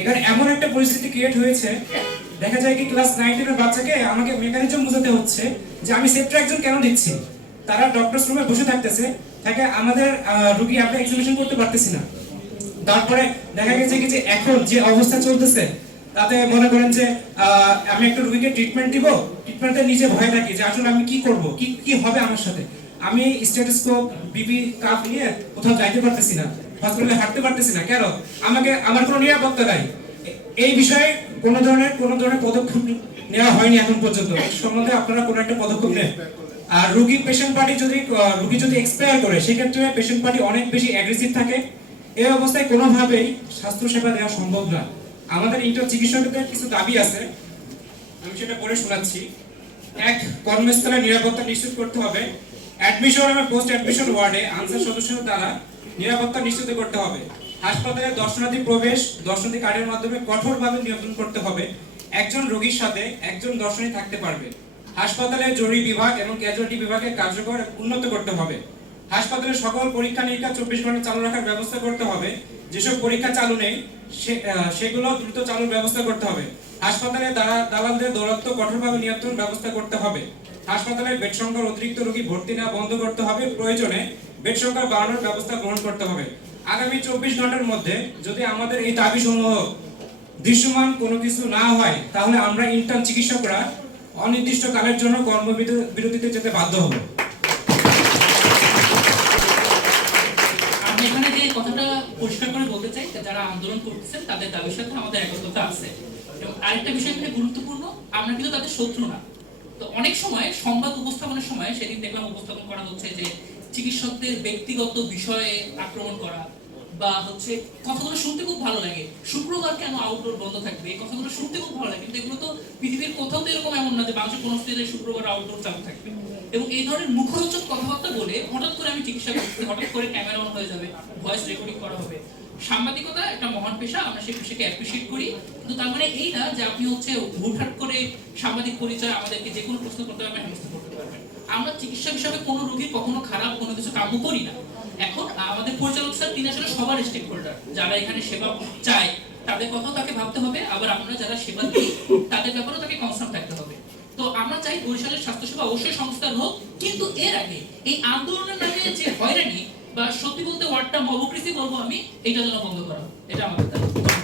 এখানে এমন একটা পরিস্থিতি ক্রিয়েট হয়েছে। দেখা যায় কি ক্লাস নাইনের বাচ্চাকে আমাকে মেকানিজম বোঝাতে হচ্ছে যে আমি সেপ্ট্রাকজন কেন দিচ্ছি? তারা ডক্টরস রুমে বসে থাকতেছে থাকে আমাদের রুগী আমরা এক্সিবিশন করতে পারতেছি না। তারপরে দেখা গেছে কি যে এখন যে অবস্থা চলতেছে, তাতে মনে করেন যে আমি একটা রোগীকে ট্রিটমেন্ট দিব ট্রিটমেন্টে নিজে ভয় থাকি যে আসলে আমি কি করব, কি কি হবে আমার সাথে। আমি স্টেথোস্কোপ, বিপি, কাপ নিয়ে কোথাও যাইতে পারতেছি না। হসপিটালে হাঁটতে পারতেছি না। কেন? আমাকে, আমার কোনো নিরাপত্তা নাই। এই বিষয়ে কোনো ধরনের কোনো ধরনের পদক্ষেপ নেওয়া হয়নি এখন পর্যন্ত। সম্বন্ধে আপনারা কোনো একটা পদক্ষেপ নেন। আর রোগী পেশেন্ট পার্টি যদি রোগী যদি এক্সপায়ার করে, সেক্ষেত্রে পেশেন্ট পার্টি অনেক বেশি অ্যাগ্রেসিভ থাকে। এই অবস্থায় কোনোভাবেই স্বাস্থ্য সেবা দেওয়া সম্ভব না। আমাদের ইন্টার চিকিৎসকদের কিছু দাবি আছে। আমি সেটা পড়ে শোনাচ্ছি। এক, কর্মস্থলে নিরাপত্তা নিশ্চিত করতে হবে। অ্যাডমিশন এবং পোস্ট অ্যাডমিশন ওয়ার্ডে আনসার সদস্যদের দ্বারা নিরাপত্তা নিশ্চিত করতে হবে। হাসপাতালে দর্শনার্থী প্রবেশ, দর্শনার্থী কার্ডের মাধ্যমে কঠোরভাবে নিয়ন্ত্রণ করতে হবে। একজন রোগীর সাথে একজন দর্শনী থাকতে পারবে। হাসপাতালে জরুরি বিভাগ এবং ক্যাজুয়ালিটি বিভাগের কার্যকর উন্নত করতে হবে। হাসপাতালে সকল পরীক্ষা নিরীক্ষা চব্বিশ ঘণ্টা চালু রাখার ব্যবস্থা করতে হবে। যেসব পরীক্ষা চালু নেই সেগুলো দ্রুত চালুর ব্যবস্থা করতে হবে। হাসপাতালে দালা- দালালদের দৌরত্ব কঠোরভাবে নিয়ন্ত্রণ ব্যবস্থা করতে হবে। হাসপাতালে বেড সংখ্যার অতিরিক্ত রোগী ভর্তি না বন্ধ করতে হবে। প্রয়োজনে বেড সংখ্যা বাড়ানোর ব্যবস্থা গ্রহণ করতে হবে। আগামী চব্বিশ ঘণ্টার মধ্যে যদি আমাদের এই দাবি সমূহ দৃশ্যমান কোনো কিছু না হয়, তাহলে আমরা ইন্টার্ন চিকিৎসকরা অনির্দিষ্ট কালের জন্য কর্মবিরতিতে যেতে বাধ্য হব। এখানে যে কথাটা পরিষ্কার করে বলতে চাই যারা আন্দোলন করতেছেন, তাদের দাবির সাথে আমাদের একত্রতা আছে। এবং আরেকটা বিষয় এখানে গুরুত্বপূর্ণ, আমরা কিন্তু তাদের শত্রু না। তো অনেক সময় সংবাদ উপস্থাপনের সময় সেদিন দেখলাম উপস্থাপন করা হচ্ছে যে চিকিৎসকদের ব্যক্তিগত বিষয়ে আক্রমণ করা বা হচ্ছে কথাগুলো শুনতে খুব ভালো লাগে। শুক্রবার কেন আউটডোর বন্ধ থাকবে? এই কথাগুলো শুনতে খুব ভালো লাগে। কিন্তু এগুলো তো পৃথিবীর কোথাও তো এরকম এমন না যে বাংলাদেশের কোনো স্টেজে শুক্রবার আউটডোর চালু থাকবে। এবং এই ধরনের মুখরোচক কথাবার্তা বলে হঠাৎ করে আমি চিকিৎসা করছি হঠাৎ করে ক্যামেরা অন হয়ে যাবে ভয়েস রেকর্ডিং করা হবে। সাংবাদিকতা, একটা মহান পেশা, আমরা সেই পেশাকে অ্যাপ্রিসিয়েট করি। কিন্তু তার মানে এই না যে আপনি হচ্ছে হুটহাট করে সাংবাদিক পরিচয় আমাদেরকে যে কোনো প্রশ্ন করতে পারবেন করতে পারবেন। আমরা চিকিৎসক হিসাবে কোনো রোগীর কখনো খারাপ, কোনো কিছু কাম্য করি না। এখন আমাদের পরিচালক স্যার, তিনি আসলে সবার স্টেক হোল্ডার যারা এখানে সেবা চায়, তাদের কথাও তাকে ভাবতে হবে। আবার আমরা যারা সেবা দিই, তাদের ব্যাপারেও তাকে কনসার্ন থাকতে হবে। তো আমরা চাই বরিশালের স্বাস্থ্যসেবা অবশ্যই সংস্কার হোক, কিন্তু এর আগে এই আন্দোলনের নামে যে হয়রানি বা সত্যি বলতে ওয়ার্ডটা মবকৃতি বলব আমি এটা যেন বন্ধ করা। এটা আমাদের